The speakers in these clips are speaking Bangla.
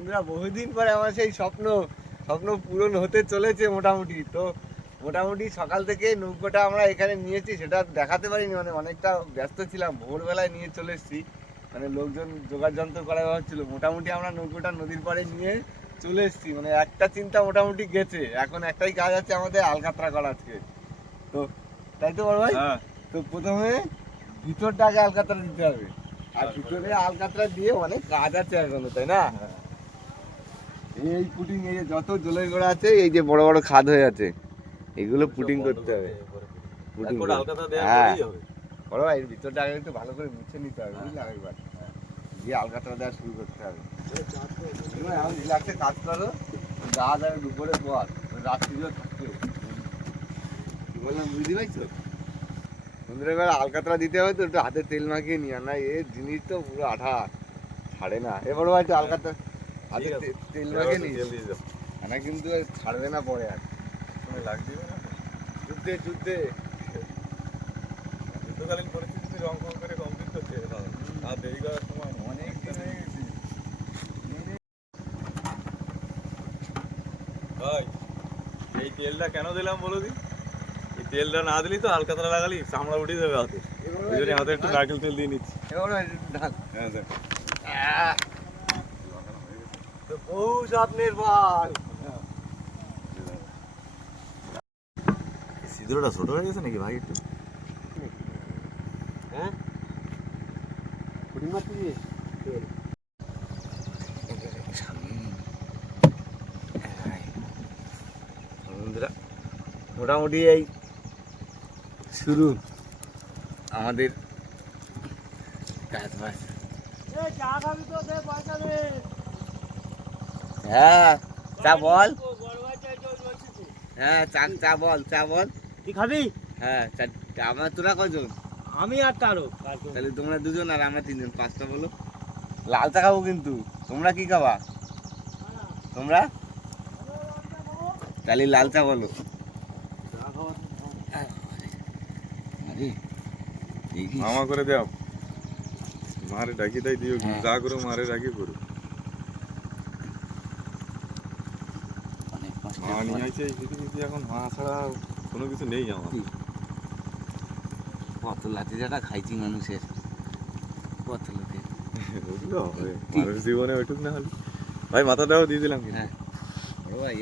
বন্ধুরা বহুদিন পরে আমার সেই স্বপ্ন স্বপ্ন পূরণ হতে চলেছে মোটামুটি। তো মোটামুটি সকাল থেকে নৌকোটা আমরা এখানে নিয়েছি সেটা দেখাতে পারিনি মানে অনেকটা ব্যস্ত ছিলাম। ভোরবেলায় নিয়ে চলে এসেছি মানে লোকজন জোগাড় যন্ত্র করা হচ্ছিল। মোটামুটি আমরা নৌকোটা নদীর পাড়ে নিয়ে চলে এসেছি মানে একটা চিন্তা মোটামুটি গেছে। এখন একটাই কাজ আছে আমাদের আলকাতরা করা আজকে। তো তাই তো বড় ভাই? হ্যাঁ। তো প্রথমে ভিতরটা আগে আলকাতরা দিতে হবে। আর ভিতরে আলকাতরা দিয়ে অনেক কাজ আছে এখনও তাই না? এই পুটিং এই যে যত জলের গোড়া আছে এই যে বড় বড় খাদ হয়ে আছে এগুলো পুটিং করতে হবে। পুটিং আলকাতা হ্যাঁ। বড় ভাই ভিতরটা আগে একটু ভালো করে মুছে নিতে হবে বুঝলি আরেকবার দিয়ে আলকাতরা দেওয়া শুরু করতে হবে। এখন রিল্যাক্সে কাজ করো গা দেয় দুপুরে পর রাত্রিও থাকতে কি বললাম বুঝতে পারছ? বন্ধুরা এবার আলকাতরা দিতে হবে তো একটু হাতে তেল মাখিয়ে নিয়ে না এ জিনিস তো পুরো আঠা ছাড়ে না। এবার ভাই একটু আলকাতরা তেল নিয়ে তেল দিয়ে দাও। না কিন্তু ছাড়বে না পরে আর। লাগবে না যুদ্ধে যুদ্ধে। যুদ্ধকালীন পরিস্থিতিতে রং ফং করে কমপ্লিট করতে দাদা। আর দেরি করার সময়। অনেক দিন হয়ে গেছে। এই তেলটা কেন দিলাম বলো দি? এই তেলটা না দিলি তো হালকা আলকাতরা লাগালি চামড়া উঠিয়ে দেবে হাতে। ওই জন্য হাতে একটু নারকেল তেল দিয়ে নিচ্ছি। হ্যাঁ বহু স্বপ্নের ফল সিঁদুরটা ছোট হয়ে গেছে নাকি ভাই একটু? হ্যাঁ? বন্ধুরা মোটামুটি এই শুরু আমাদের কাজ বাজ। হ্যাঁ চা বল। হ্যাঁ চা চা বল চা বল। তুই খাবি? হ্যাঁ আমার তোরা কজন? আমি আর তারও তাহলে তোমরা দুজন আর আমরা তিনজন পাঁচটা বলো। লাল চা খাব কিন্তু। তোমরা কি খাবা? তোমরা? তাহলে লাল চা বলো। আরে মামা করে দাও মারে ডাকি তাই দিও হ্যাঁ। যা করো মারে ডাকি করো অনেক কষ্টের মা নিয়ে আইছে এই পৃথিবীতে এখন মা ছাড়া কোনো কিছু নেই আমার। কত লাঠি যাটা খাইছি মানুষের কত লোকের ওগুলো হবে মানুষ জীবনে ওইটুক না হলে। ভাই মাথাটাও দিয়ে দিলাম কিন্তু। হ্যাঁ। ও ভাই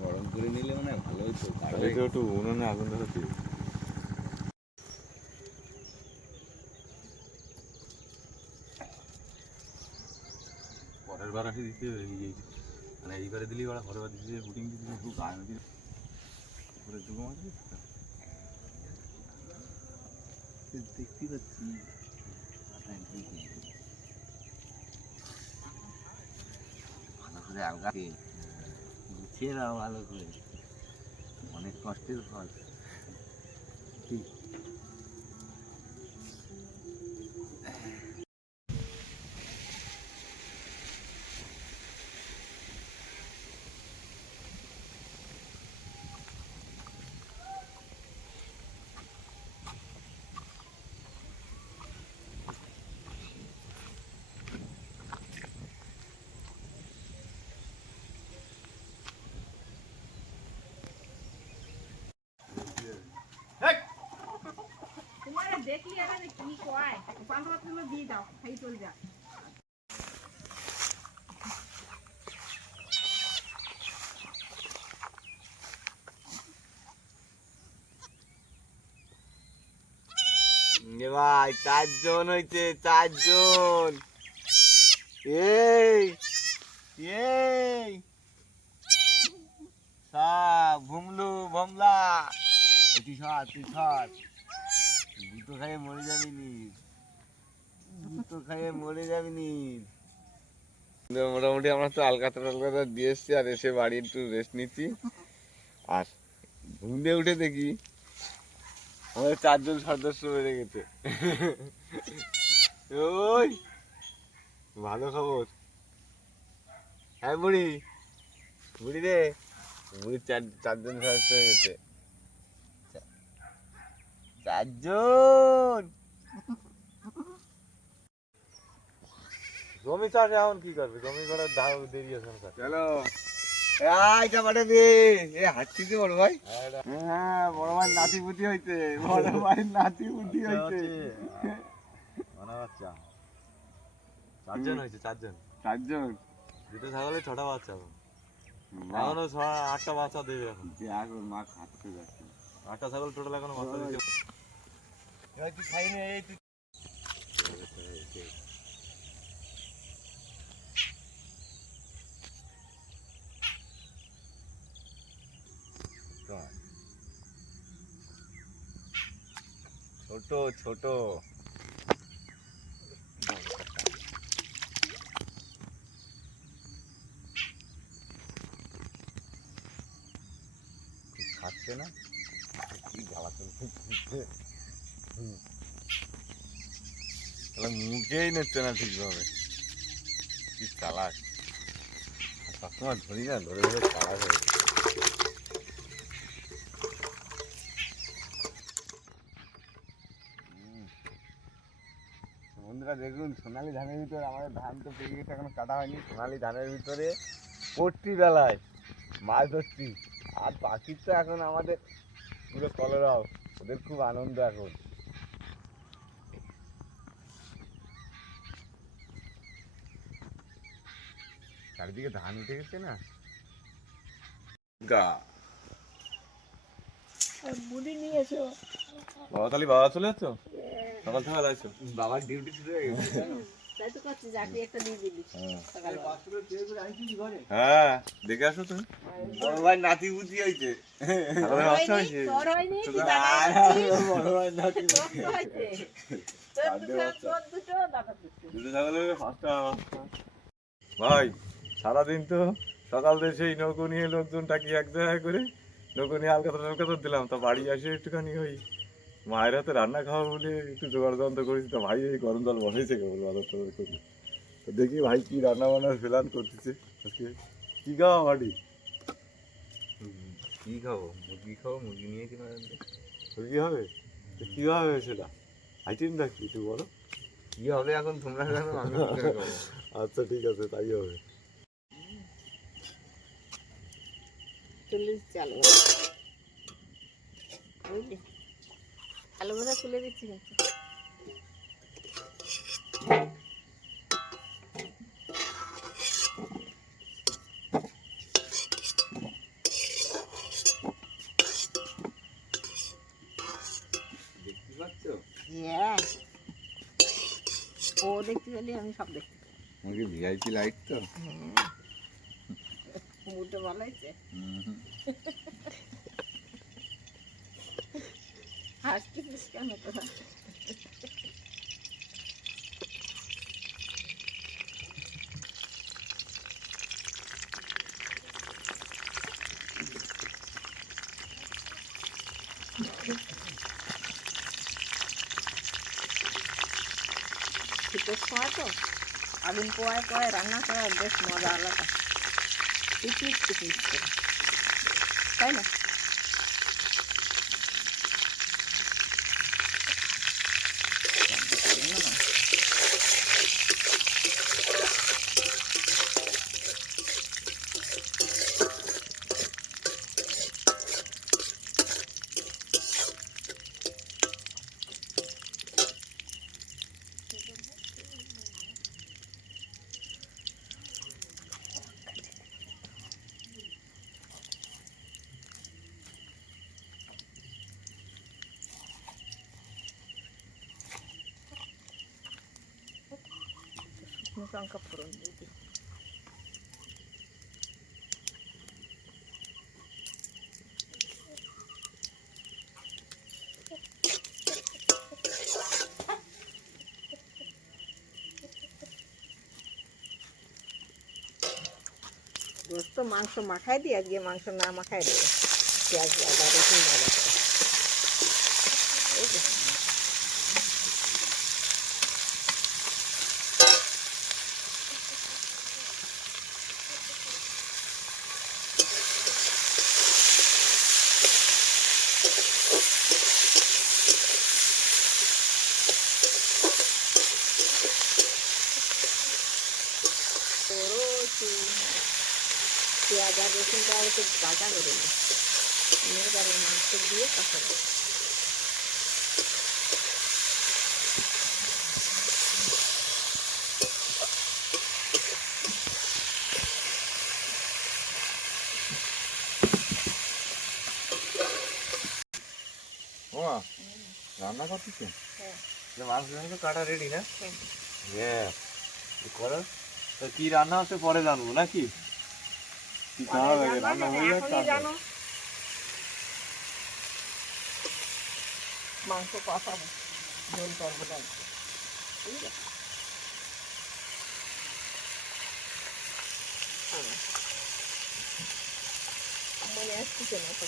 গরম করে নিলে মানে ভালো হইতো তাহলে তো একটু উনুনে আগুন ধরে পরের বার আসি দিতে এই মানে এইবারে দিলি ওরা বার দিতে বুটিং দিতে খুব গায়ে নদী ডুবো মারবি দেখতে পাচ্ছি ভালো করে আলগাতে গুছিয়ে নাও ভালো করে। অনেক কষ্টের ফল। ঠিক তোমার দেখলি এখানে কি কয়। তুমি দিয়ে দাও খাই যা ভাই, চারজন হইছে, চারজন। এই এই। সব ভুমলু, ভমলা। তুই সর তুই সর। গুতো খাইয়ে মরে যাবি নি। খাইয়ে মরে যাবি নি। মোটামুটি আমরা তো আলকাতা টালকাতা দিয়ে এসছি আর এসে বাড়ি একটু রেস্ট নিচ্ছি। আর ঘুম দিয়ে উঠে দেখি আমাদের চারজন সদস্য বেড়ে গেছে। ওই, ভালো খবর। হ্যাঁ বুড়ি বুড়ি রে বুড়ি চার চারজন সদস্য হয়ে গেছে। চারজন। জমি চাষ এখন কি করবে? জমি করার দাও দেরি আছে চলো। এইটা পাঠে দে। এ হাঁটছি তো বড় ভাই? হ্যাঁ বড় ভাই নাতি পুতি হইছে বড় ভাই নাতি পুতি হইছে মানে বাচ্চা চারজন হয়েছে চারজন। চারজন? দুটো ছাগলে ছটা বাচ্চা এখন। এখনও আটটা বাচ্চা দেবে এখন। ওর মা খাচ্ছে যাচ্ছে। আটটা ছাগল টোটাল এখনও বাচ্চা দিতে তুই খাইনি? এই তুই ছোট ছোট। খাচ্ছে না? মুখেই নিচ্ছে না ঠিকভাবে। কি চালাক। সবসময় ধরি না, ধরে ধরে চালাক হয়ে। বন্ধুরা, দেখুন, সোনালি ধানের ভিতরে আমাদের ধান তো পেকে গেছে, এখনও কাটা হয়নি। সোনালি ধানের ভিতরে পড়তি বেলায় মাছ ধরছি। আর পাখির তো এখন আমাদের পুরো কলরাও। ওদের খুব আনন্দ এখন। চারিদিকে ধান উঠে গেছে না? গা। মুড়ি নিয়ে এসো। বাবা তাহলে বাবা চলে যাচ্ছ? সকাল সকাল আসছো বাবার ডিউটি শুরু হয়ে গেছে। হ্যাঁ। দেখে আসো তুমি। বড় ভাই নাতি হয়েছে। সারাদিন তো সকাল থেকে সেই নৌকো নিয়ে লোকজন টাকি এক জায়গায় করে নৌকো নিয়ে হালকা হালকা দিলাম। তো বাড়ি আসে একটুখানি ওই মায়ের হাতে রান্না খাওয়া বলে একটু জোগাড় যন্ত্র করেছি তো ভাই এই গরম জল বসেছে কেবল বাজার টাজার করে তো দেখি ভাই কি রান্না বান্নার প্ল্যান করতেছে আজকে। কি খাওয়া বাড়ি কি খাব? মুরগি খাব মুরগি নিয়ে কিনা কি হবে? তো কি হবে সেটা? আইটেমটা কি একটু বলো। কি হবে এখন তোমরা জানো আমি কি করে খাব? আচ্ছা ঠিক আছে তাই হবে। চল্লিশ চালু। বুঝলি আলু ভাজা তুলে দিচ্ছি কিন্তু। হ্যাঁ ও দেখতে পেলে আমি সব দেখতে। মুরগি ভিআইপি লাইট তো। মুডটা ভালো হয়েছে। হাসতেছিস কেন তোরা শীতের সময় তো আগুন পোয়ায় পোয়ায় রান্না করা বেশ মজা আলাদা পিকনিক পিকনিক করে তাই না শুকনো লঙ্কা ফোড়ন দিয়ে দিই দোস্ত মাংস মাখাই দিই আজকে মাংস না মাখাই দেবো পেঁয়াজ আদা রসুন ভাজা করে রসুনটা আর একটু বাটা করে নিই নিয়ে তারপর মাংস দিয়ে কষাবো ওমা রান্না করতেছে হ্যাঁ। যে মাংস মাংস কাটা রেডি না হ্যাঁ। হ্যাঁ করো তো কি রান্না হচ্ছে পরে জানব নাকি মাংস কষাবো ঝোল করব ঠিক আছে। মনে আসছে না তো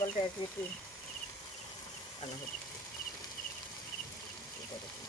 যে বলটা কি একটু আনা হচ্ছে এটা দেখুন।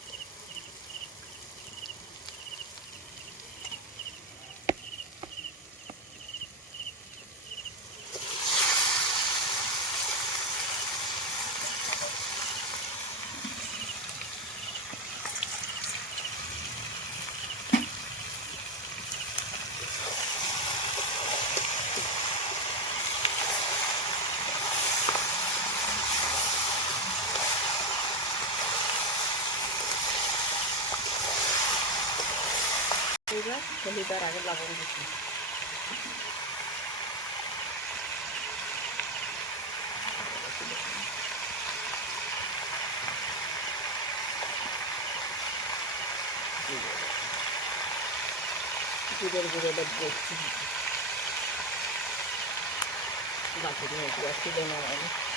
এবার হলুদের আগে লবণ দিচ্ছি দুধের গুঁড়োটা দিচ্ছি বাকি দিয়ে অসুবিধা না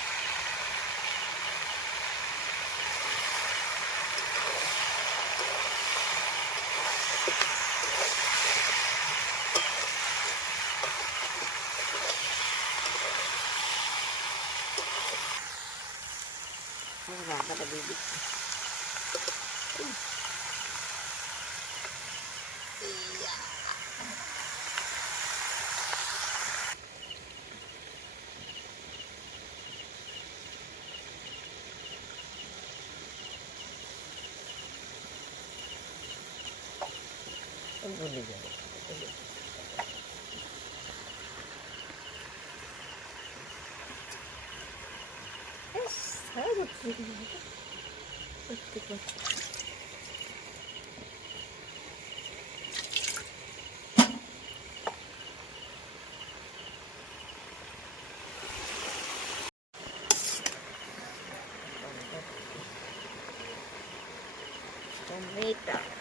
Bonita.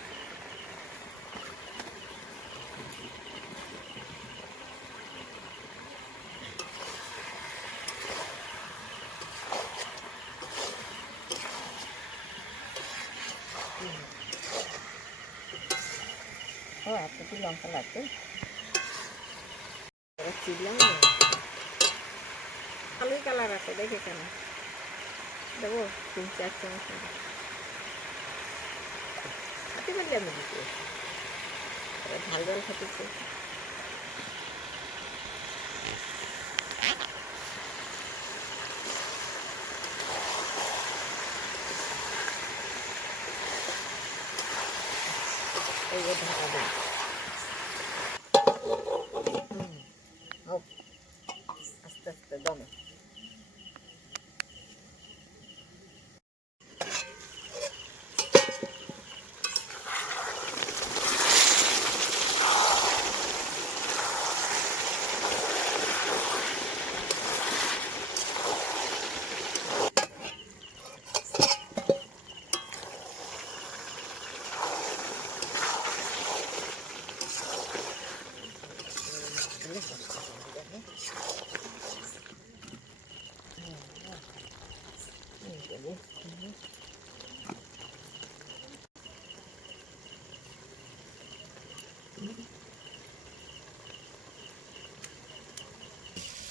ও এত লঙ্কা লাগবে? চিনলাম কালার আছে, দেখে কেন? দেবো, তিন, চার চামচ খেতে পারলে আমি দিতে এবার ঝাল ঝাল খেতে এই ঢাকা দিই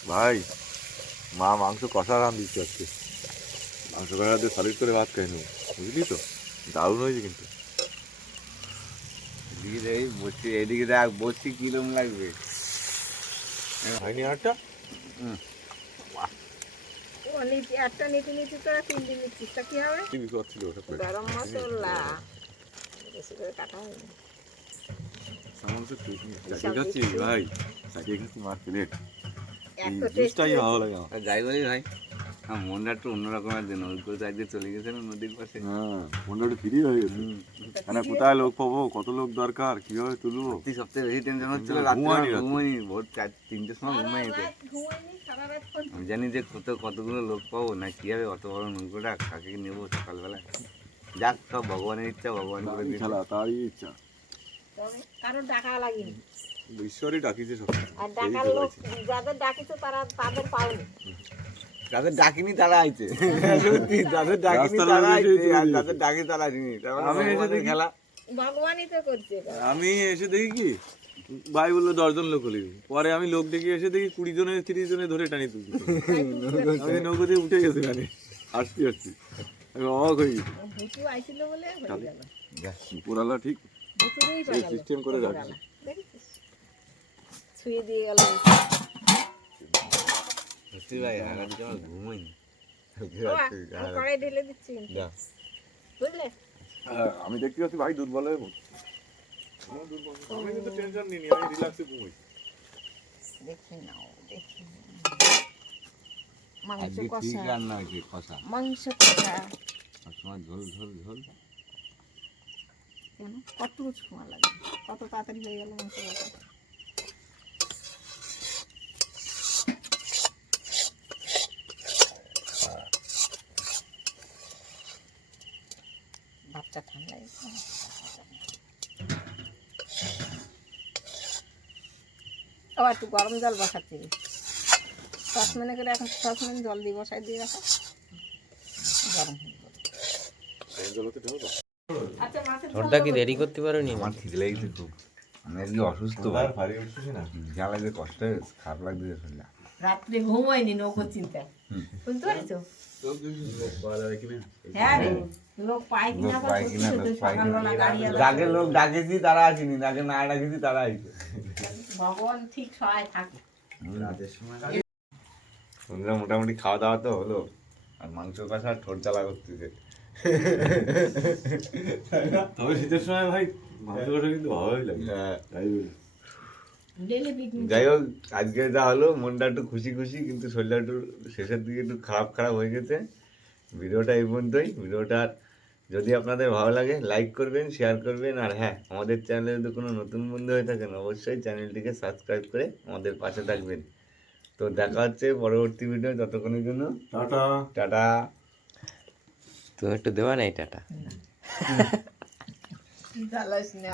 ভাই মা মাংস কষা রান দিচ্ছে আজকে। মাংস কষা দিয়ে সলিড করে ভাত খাই নেব বুঝলি তো? দারুণ হয়েছে কিন্তু। এদিকে দেখ বসছি এদিকে দেখ বসছি কিরম লাগবে। হয়নি আটটা? ও নিচে একটা নিচে নিচে তোরা নিচ্ছিস তা কি হবে? গরম মশলা। বেশি করে কাটা হয়নি। ভাই চাকিয়ে খাচ্ছি মার প্লেট জুসটাই ভালো লাগে আমার। যাই বলি ভাই আমার মনটা একটু অন্যরকমের দিন ওই করে একদিন চলে গেছে নদীর পাশে। হ্যাঁ মনটা একটু ফ্রি হয়ে গেছে। মানে কোথায় লোক পাবো কত লোক দরকার কীভাবে তুলবো? সত্যি সবথেকে বেশি টেনশন হচ্ছিল না, রাত্রে ঘুমায়নি আমার রাতে। ঘুমাইনি ভোর চার তিনটের সময় ঘুমাই যেতে ঘুমাইনি আমি জানি যে কত কতগুলো লোক পাবো না কি হবে অত বড় নৌকোটা কাকে নেব সকালবেলা? যাক সব ভগবানের ইচ্ছা ভগবান করে দিচ্ছে তারই ইচ্ছা। তবে কারও ডাকা লাগেনি। ঈশ্বরই ডাকিছে সব। আর ডাকার লোক যাদের ডাকিছো তারা তাদের পাওনি। যাদের ডাকিনি তারা আইছে। সত্যি যাদের ডাকিনি তারা আইছে আর যাদের ডাকি তারা আসেনি আমি এসে দেখি- খেলা। ভগবানই তো করছে। আমি এসে দেখি কি? ভাই বলল দশজন লোক হলি। পরে আমি লোক দেখে এসে দেখি কুড়ি জনের তিরিশ জনে ধরে টানি তুলছি। আমি নৌকো দিয়ে উঠে গেছি মানে। আসছি আসছি আমি অবাক হয়ে গেছি। পুরালা ঠিক? সিস্টেম করে রাখছি। ছুঁয়ে দিয়ে গেল আমি হ্যাঁ, আমি দেখতে পাচ্ছি ভাই দুর্বল হয়ে। আমি কিন্তু টেনশন নিইনি আমি রিল্যাক্সে ঘুমাই। দেখি নাও দেখি মাংস কষা। রান্না হয়েছে কষা। মাংস কষা। সবসময় ঝোল ঝোল ঝোল। কেন? কত সময় লাগে? কত তাড়াতাড়ি হয়ে গেল মাংস কষা। আবার একটু গরম জল বসাচ্ছি। সসম্যানে করে এখন সসম্যানে জল দিয়ে বসাই দিয়ে রাখো। গরম আচ্ছা ঝোলটা কি রেডি করতে পারোনি? আমার ঠিক লেগেছে খুব। আমি আজকে অসুস্থ। ভাই ভারী উঠছিস না? যা লাগছে কষ্ট খারাপ লাগছে শরীরটা রাত্রে ঘুমায়নি নৌকো চিন্তা। বুঝতে পারছ? হ্যাঁ রে। লোক যাকে ডাকেছি তারা আসেনি যাকে না ডাকেছি তারা আইছে ভগবান ঠিক সহায় থাকে। সন্ধ্যা মোটামুটি খাওয়া দাওয়া তো হলো। আর মাংস কষা ঠোঁট চালা করতেছে। তবে শীতের সময় ভাই মাংস কষা কিন্তু ভালোই লাগে। হ্যাঁ। যাই হোক আজকে যা হলো মনটা একটু খুশি খুশি কিন্তু শরীরটা একটু শেষের দিকে একটু খারাপ খারাপ হয়ে গেছে। ভিডিওটা এই পর্যন্তই। ভিডিওটা যদি আপনাদের ভালো লাগে লাইক করবেন শেয়ার করবেন আর হ্যাঁ আমাদের চ্যানেলে যদি কোনো নতুন বন্ধু হয়ে থাকেন অবশ্যই চ্যানেলটিকে সাবস্ক্রাইব করে আমাদের পাশে থাকবেন। তো দেখা হচ্ছে পরবর্তী ভিডিও ততক্ষণের জন্য টাটা। টাটা। তুমি একটু দেওয়া নেই টাটা। জ্বালাস না